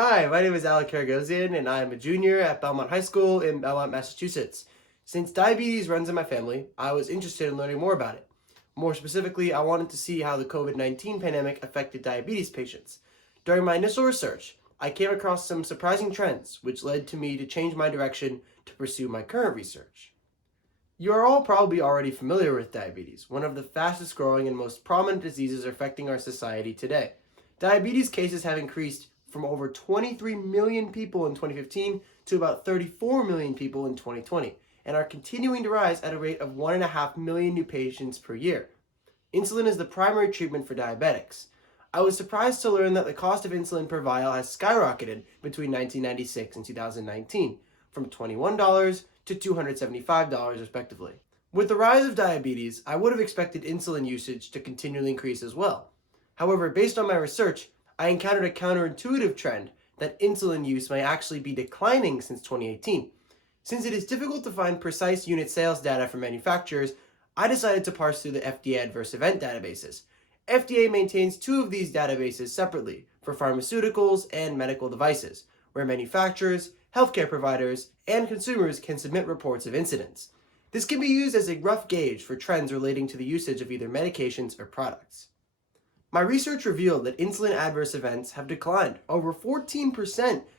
Hi, my name is Alek Karagozyan, and I am a junior at Belmont High School in Belmont, Massachusetts. Since diabetes runs in my family, I was interested in learning more about it. More specifically, I wanted to see how the COVID-19 pandemic affected diabetes patients. During my initial research, I came across some surprising trends, which led to me to change my direction to pursue my current research. You are all probably already familiar with diabetes, one of the fastest growing and most prominent diseases affecting our society today. Diabetes cases have increased from over 23 million people in 2015 to about 34 million people in 2020, and are continuing to rise at a rate of 1.5 million new patients per year. Insulin is the primary treatment for diabetics. I was surprised to learn that the cost of insulin per vial has skyrocketed between 1996 and 2019, from $21 to $275 respectively. With the rise of diabetes, I would have expected insulin usage to continually increase as well. However, based on my research, I encountered a counterintuitive trend that insulin use may actually be declining since 2018. Since it is difficult to find precise unit sales data from manufacturers, I decided to parse through the FDA adverse event databases. FDA maintains two of these databases separately for pharmaceuticals and medical devices, where manufacturers, healthcare providers, and consumers can submit reports of incidents. This can be used as a rough gauge for trends relating to the usage of either medications or products. My research revealed that insulin adverse events have declined over 14%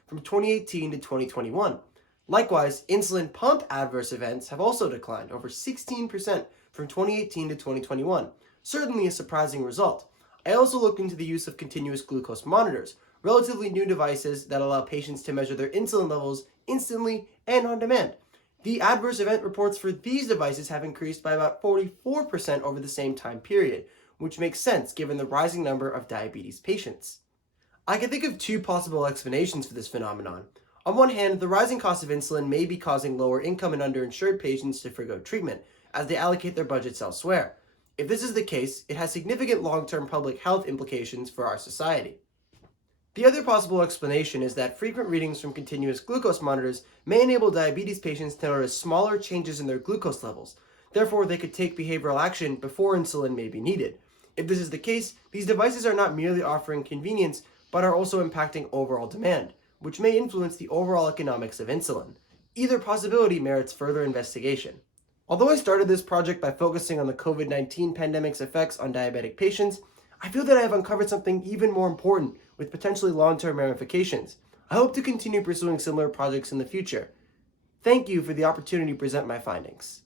from 2018 to 2021. Likewise, insulin pump adverse events have also declined over 16% from 2018 to 2021. Certainly a surprising result. I also looked into the use of continuous glucose monitors, relatively new devices that allow patients to measure their insulin levels instantly and on demand. The adverse event reports for these devices have increased by about 44% over the same time period, which makes sense given the rising number of diabetes patients. I can think of two possible explanations for this phenomenon. On one hand, the rising cost of insulin may be causing lower income and underinsured patients to forgo treatment, as they allocate their budgets elsewhere. If this is the case, it has significant long-term public health implications for our society. The other possible explanation is that frequent readings from continuous glucose monitors may enable diabetes patients to notice smaller changes in their glucose levels. Therefore, they could take behavioral action before insulin may be needed. If this is the case, these devices are not merely offering convenience, but are also impacting overall demand, which may influence the overall economics of insulin. Either possibility merits further investigation. Although I started this project by focusing on the COVID-19 pandemic's effects on diabetic patients, I feel that I have uncovered something even more important with potentially long-term ramifications. I hope to continue pursuing similar projects in the future. Thank you for the opportunity to present my findings.